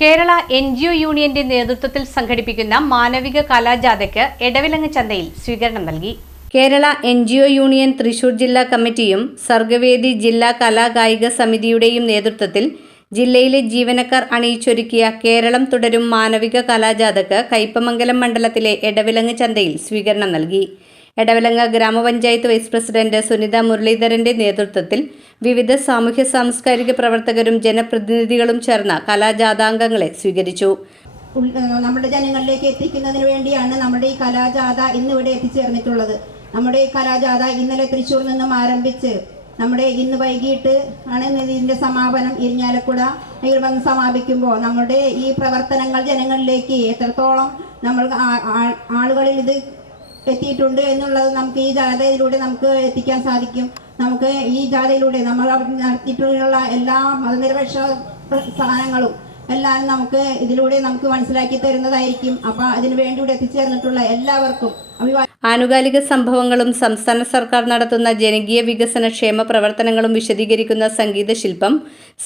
Kerala NGO യൂണിയന്റെ നേതൃത്വത്തിൽ സംഘടിപ്പിക്കുന്ന മാനവിക കലാജാഥയ്ക്ക് എടവിലങ്ങ് ചന്തയിൽ സ്വീകരണം നൽകി. കേരള NGO യൂണിയൻ തൃശൂർ ജില്ലാ കമ്മിറ്റിയും സർഗവേദി ജില്ലാ കലാകായിക സമിതിയുടെയും നേതൃത്വത്തിൽ ജില്ലയിലെ ജീവനക്കാർ അണിയിച്ചൊരുക്കിയ കേരളം തുടരും മാനവിക കലാജാഥയ്ക്ക് കയ്പമംഗലം മണ്ഡലത്തിലെ എടവിലങ്ങ് ചന്തയിൽ സ്വീകരണം നൽകി. എടവിലങ്ങ് ഗ്രാമപഞ്ചായത്ത് വൈസ് പ്രസിഡന്റ് സുനിത മുരളീധരന്റെ നേതൃത്വത്തിൽ വിവിധ സാമൂഹ്യ സാംസ്കാരിക പ്രവർത്തകരും ജനപ്രതിനിധികളും ചേർന്ന കലാജാഥാംഗങ്ങളെ സ്വീകരിച്ചു. നമ്മുടെ ജനങ്ങളിലേക്ക് എത്തിക്കുന്നതിന് വേണ്ടിയാണ് നമ്മുടെ ഈ കലാജാഥ ഇന്നിവിടെ എത്തിച്ചേർന്നിട്ടുള്ളത്. നമ്മുടെ ഈ കലാജാഥ ഇന്നലെ തൃശ്ശൂർ നിന്നും ആരംഭിച്ച് നമ്മുടെ ഇന്ന് വൈകിട്ട് ആണ് ഇതിൻ്റെ സമാപനം ഇരിഞ്ഞാലക്കുട വന്ന് സമാപിക്കുമ്പോൾ നമ്മുടെ ഈ പ്രവർത്തനങ്ങൾ ജനങ്ങളിലേക്ക് എത്രത്തോളം നമ്മൾ ആളുകളിൽ ഇത് എത്തിയിട്ടുണ്ട് എന്നുള്ളത് നമുക്ക് ഈ ജാഥയിലൂടെ നമുക്ക് എത്തിക്കാൻ സാധിക്കും. നമുക്ക് ഈ ജാഥയിലൂടെ നമ്മൾ നടത്തിയിട്ടുള്ള എല്ലാ മതനിരപേക്ഷ സ്ഥാനങ്ങളും എല്ലാം നമുക്ക് ഇതിലൂടെ നമുക്ക് മനസ്സിലാക്കി തരുന്നതായിരിക്കും. അപ്പോൾ അതിനു വേണ്ടി ഇവിടെ എത്തിച്ചേർന്നിട്ടുള്ള എല്ലാവർക്കും ആനുകാലിക സംഭവങ്ങളും സംസ്ഥാന സർക്കാർ നടത്തുന്ന ജനകീയ വികസന ക്ഷേമ പ്രവർത്തനങ്ങളും വിശദീകരിക്കുന്ന സംഗീത ശില്പം,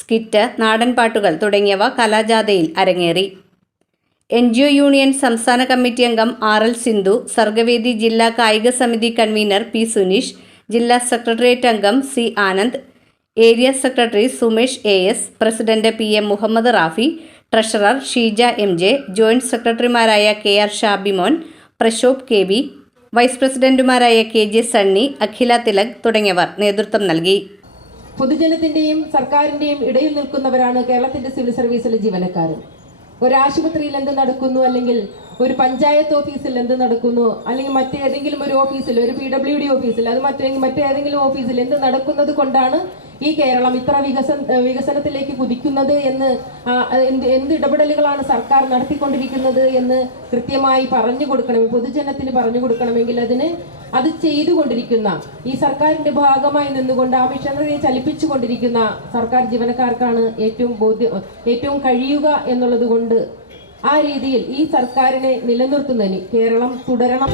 സ്കിറ്റ്, നാടൻ പാട്ടുകൾ തുടങ്ങിയവ കലാജാഥയിൽ അരങ്ങേറി. NGO യൂണിയൻ സംസ്ഥാന കമ്മിറ്റി അംഗം RL സിന്ധു, സർഗവേദി ജില്ലാ കായിക സമിതി കൺവീനർ P സുനീഷ്, ജില്ലാ സെക്രട്ടേറിയറ്റ് അംഗം C Anand, area secretary Sumesh AS, president PM Muhammad Rafi, treasurer Sheeja MJ, joint സെക്രട്ടറിമാരായ KR Shabimon, Prashobh KB, vice പ്രസിഡന്റുമാരായ KJ സണ്ണി, അഖില തിലക് തുടങ്ങിയവർ നേതൃത്വം നൽകി. പൊതുജനത്തിന്റെയും സർക്കാരിന്റെയും ഇടയിൽ നിൽക്കുന്നവരാണ് കേരളത്തിന്റെ സിവിൽ സർവീസിലെ ജീവനക്കാർ. ഒരു ആശുപത്രിയിൽ എന്ത് നടക്കുന്നു, അല്ലെങ്കിൽ ഒരു പഞ്ചായത്ത് ഓഫീസിൽ എന്ത് നടക്കുന്നു, അല്ലെങ്കിൽ മറ്റേതെങ്കിലും ഒരു ഓഫീസിൽ, ഒരു PWD ഓഫീസിൽ, അത് മറ്റേതെങ്കിലും ഓഫീസിൽ എന്ത് നടക്കുന്നത് കൊണ്ടാണ് ഈ കേരളം ഇത്ര വികസനത്തിലേക്ക് കുതിക്കുന്നത് എന്ന്, എന്ത് ഇടപെടലുകളാണ് സർക്കാർ നടത്തിക്കൊണ്ടിരിക്കുന്നത് എന്ന് കൃത്യമായി പറഞ്ഞു കൊടുക്കണം. പൊതുജനത്തിന് പറഞ്ഞു കൊടുക്കണമെങ്കിൽ അത് ചെയ്തുകൊണ്ടിരിക്കുന്ന ഈ സർക്കാരിന്റെ ഭാഗമായി നിന്നുകൊണ്ട് ആ മിഷനറിയെ ചലിപ്പിച്ചുകൊണ്ടിരിക്കുന്ന സർക്കാർ ജീവനക്കാർക്കാണ് ഏറ്റവും കഴിയുക എന്നുള്ളത് കൊണ്ട് ആ രീതിയിൽ ഈ സർക്കാരിനെ നിലനിർത്തുന്നതിന് കേരളം തുടരണം.